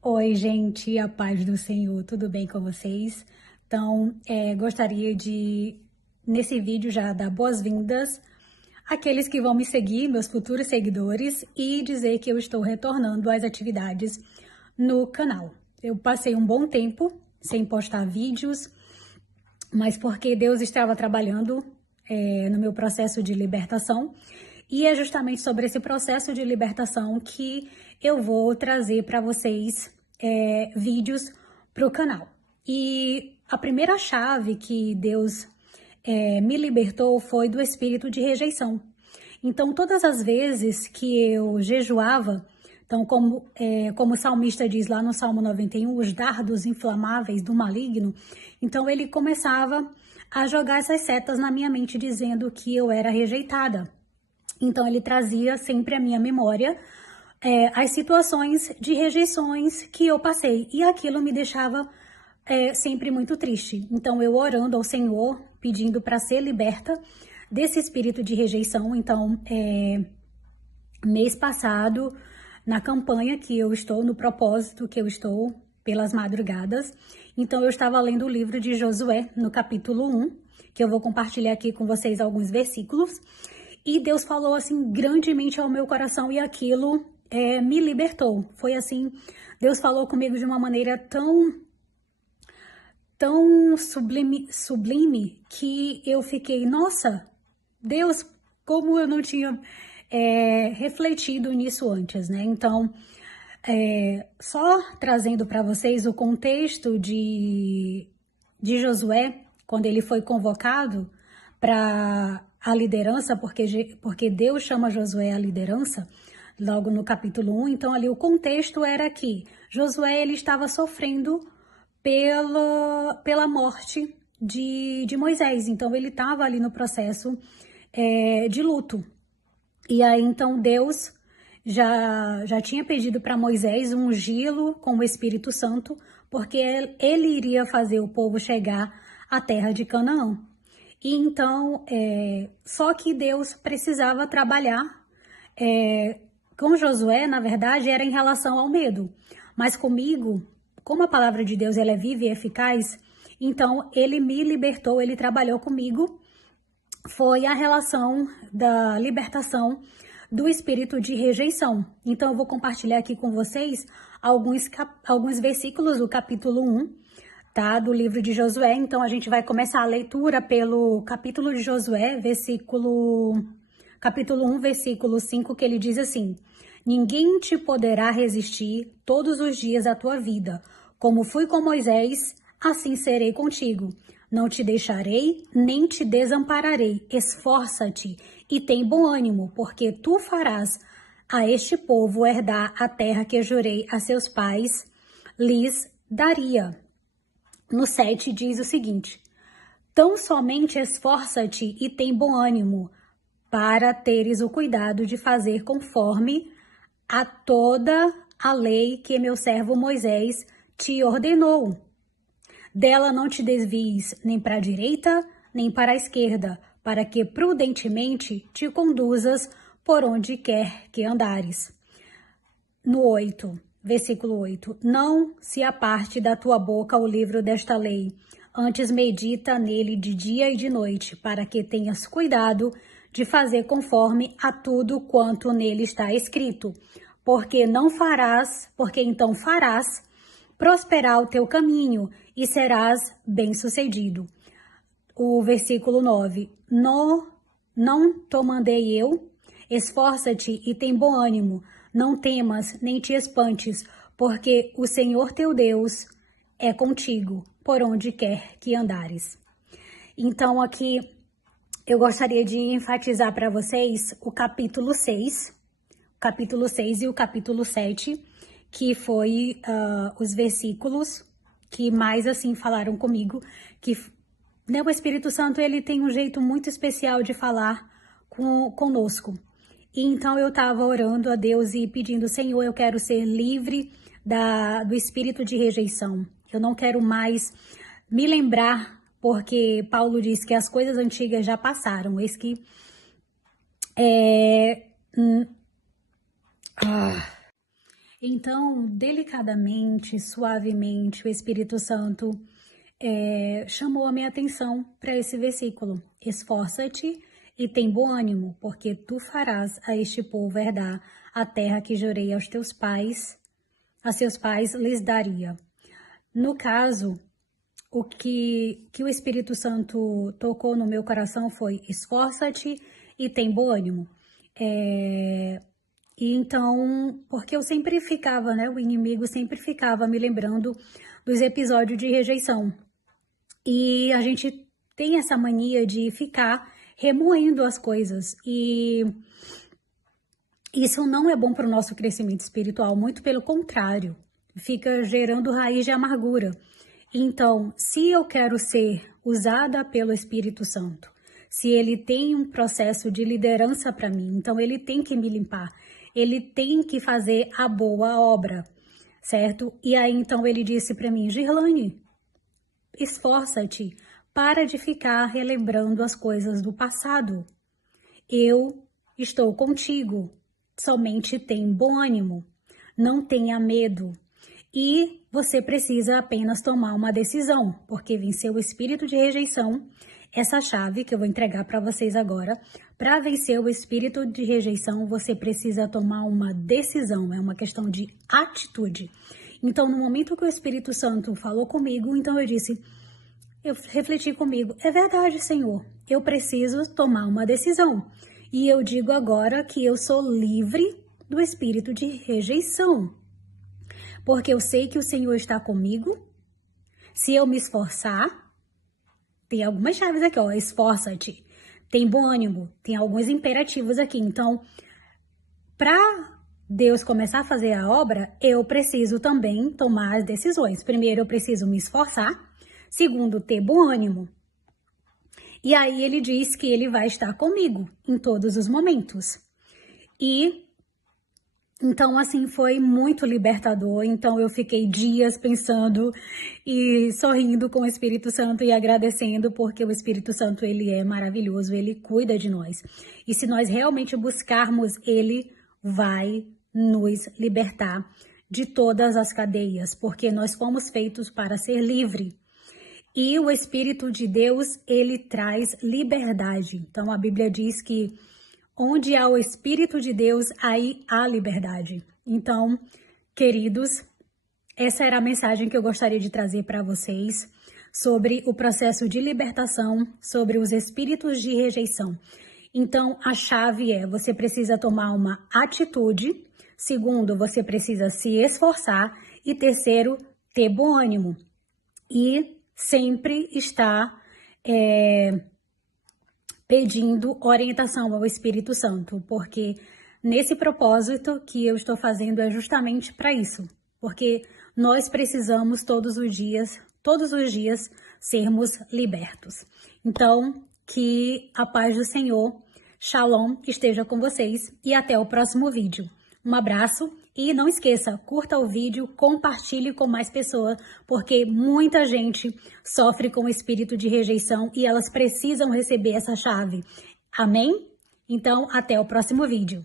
Oi, gente, a paz do Senhor, tudo bem com vocês? Então, gostaria de, nesse vídeo, já dar boas-vindas àqueles que vão me seguir, meus futuros seguidores, e dizer que eu estou retornando às atividades no canal. Eu passei um bom tempo sem postar vídeos, mas porque Deus estava trabalhando no meu processo de libertação, e é justamente sobre esse processo de libertação que eu vou trazer para vocês vídeos para o canal. E a primeira chave que Deus me libertou foi do espírito de rejeição. Então, todas as vezes que eu jejuava, então, como o salmista diz lá no Salmo 91, os dardos inflamáveis do maligno, então ele começava a jogar essas setas na minha mente, dizendo que eu era rejeitada. Então, ele trazia sempre à minha memória as situações de rejeições que eu passei, e aquilo me deixava sempre muito triste. Então, eu orando ao Senhor, pedindo para ser liberta desse espírito de rejeição. Então, mês passado, na campanha que eu estou, no propósito que eu estou pelas madrugadas, então eu estava lendo o livro de Josué, no capítulo 1, que eu vou compartilhar aqui com vocês alguns versículos, e Deus falou assim grandemente ao meu coração, e aquilo me libertou. Foi assim, Deus falou comigo de uma maneira tão sublime que eu fiquei, nossa, Deus, como eu não tinha refletido nisso antes, né? Então, só trazendo para vocês o contexto de Josué, quando ele foi convocado para a liderança, porque Deus chama Josué à liderança, logo no capítulo 1, então ali o contexto era que Josué ele estava sofrendo pela morte de Moisés, então ele estava ali no processo de luto. E aí então Deus já tinha pedido para Moisés ungí-lo com o Espírito Santo, porque ele iria fazer o povo chegar à terra de Canaã. E então, só que Deus precisava trabalhar com Josué, na verdade, era em relação ao medo. Mas comigo, como a palavra de Deus ela é viva e eficaz, então ele me libertou, ele trabalhou comigo. Foi a relação da libertação do espírito de rejeição. Então eu vou compartilhar aqui com vocês alguns versículos do capítulo 1, tá? Do livro de Josué. Então a gente vai começar a leitura pelo capítulo de Josué, capítulo 1, versículo 5, que ele diz assim: Ninguém te poderá resistir todos os dias da tua vida. Como fui com Moisés, assim serei contigo. Não te deixarei, nem te desampararei. Esforça-te e tem bom ânimo, porque tu farás a este povo herdar a terra que jurei a seus pais, lhes daria. No 7 diz o seguinte: Tão somente esforça-te e tem bom ânimo, para teres o cuidado de fazer conforme a toda a lei que meu servo Moisés te ordenou. Dela não te desvies nem para a direita, nem para a esquerda, para que prudentemente te conduzas por onde quer que andares. No 8, versículo 8, não se aparte da tua boca o livro desta lei, antes medita nele de dia e de noite, para que tenhas cuidado de fazer conforme a tudo quanto nele está escrito, porque então farás prosperar o teu caminho e serás bem-sucedido. O versículo 9, não te mandei eu? Esforça-te e tem bom ânimo, não temas nem te espantes, porque o Senhor teu Deus é contigo, por onde quer que andares. Então aqui eu gostaria de enfatizar para vocês o capítulo 6 e o capítulo 7, que foi os versículos que mais assim falaram comigo, que né, o Espírito Santo ele tem um jeito muito especial de falar conosco. E então eu estava orando a Deus e pedindo, Senhor, eu quero ser livre do espírito de rejeição. Eu não quero mais me lembrar, porque Paulo diz que as coisas antigas já passaram. Eis que Então, delicadamente, suavemente, o Espírito Santo chamou a minha atenção para esse versículo. Esforça-te e tem bom ânimo, porque tu farás a este povo herdar a terra que jurei aos teus pais, a seus pais lhes daria. No caso, o que o Espírito Santo tocou no meu coração foi esforça-te e tem bom ânimo. E então, porque eu sempre ficava, né, o inimigo sempre ficava me lembrando dos episódios de rejeição. E a gente tem essa mania de ficar remoendo as coisas. E isso não é bom para o nosso crescimento espiritual, muito pelo contrário, fica gerando raiz de amargura. Então, se eu quero ser usada pelo Espírito Santo, se ele tem um processo de liderança para mim, então ele tem que me limpar, ele tem que fazer a boa obra, certo? E aí então ele disse para mim, Girlane, esforça-te, para de ficar relembrando as coisas do passado. Eu estou contigo, somente tem bom ânimo, não tenha medo. E você precisa apenas tomar uma decisão, porque vencer o espírito de rejeição, essa chave que eu vou entregar para vocês agora, para vencer o espírito de rejeição, você precisa tomar uma decisão, é uma questão de atitude. Então, no momento que o Espírito Santo falou comigo, então eu refleti comigo, é verdade, Senhor, eu preciso tomar uma decisão. E eu digo agora que eu sou livre do espírito de rejeição. Porque eu sei que o Senhor está comigo. Se eu me esforçar, tem algumas chaves aqui, ó, esforça-te. Tem bom ânimo, tem alguns imperativos aqui. Então, para Deus começar a fazer a obra, eu preciso também tomar as decisões. Primeiro, eu preciso me esforçar. Segundo, ter bom ânimo. E aí ele diz que ele vai estar comigo em todos os momentos. E então, assim, foi muito libertador. Então, eu fiquei dias pensando e sorrindo com o Espírito Santo e agradecendo, porque o Espírito Santo, ele é maravilhoso, ele cuida de nós. E se nós realmente buscarmos, ele vai nos libertar de todas as cadeias, porque nós fomos feitos para ser livre. E o Espírito de Deus, ele traz liberdade. Então, a Bíblia diz que onde há o Espírito de Deus, aí há liberdade. Então, queridos, essa era a mensagem que eu gostaria de trazer para vocês sobre o processo de libertação, sobre os espíritos de rejeição. Então, a chave é, você precisa tomar uma atitude. Segundo, você precisa se esforçar. E terceiro, ter bom ânimo. E sempre estar pedindo orientação ao Espírito Santo, porque nesse propósito que eu estou fazendo é justamente para isso, porque nós precisamos todos os dias sermos libertos. Então, que a paz do Senhor, Shalom, esteja com vocês e até o próximo vídeo. Um abraço e não esqueça, curta o vídeo, compartilhe com mais pessoas, porque muita gente sofre com o espírito de rejeição e elas precisam receber essa chave. Amém? Então, até o próximo vídeo.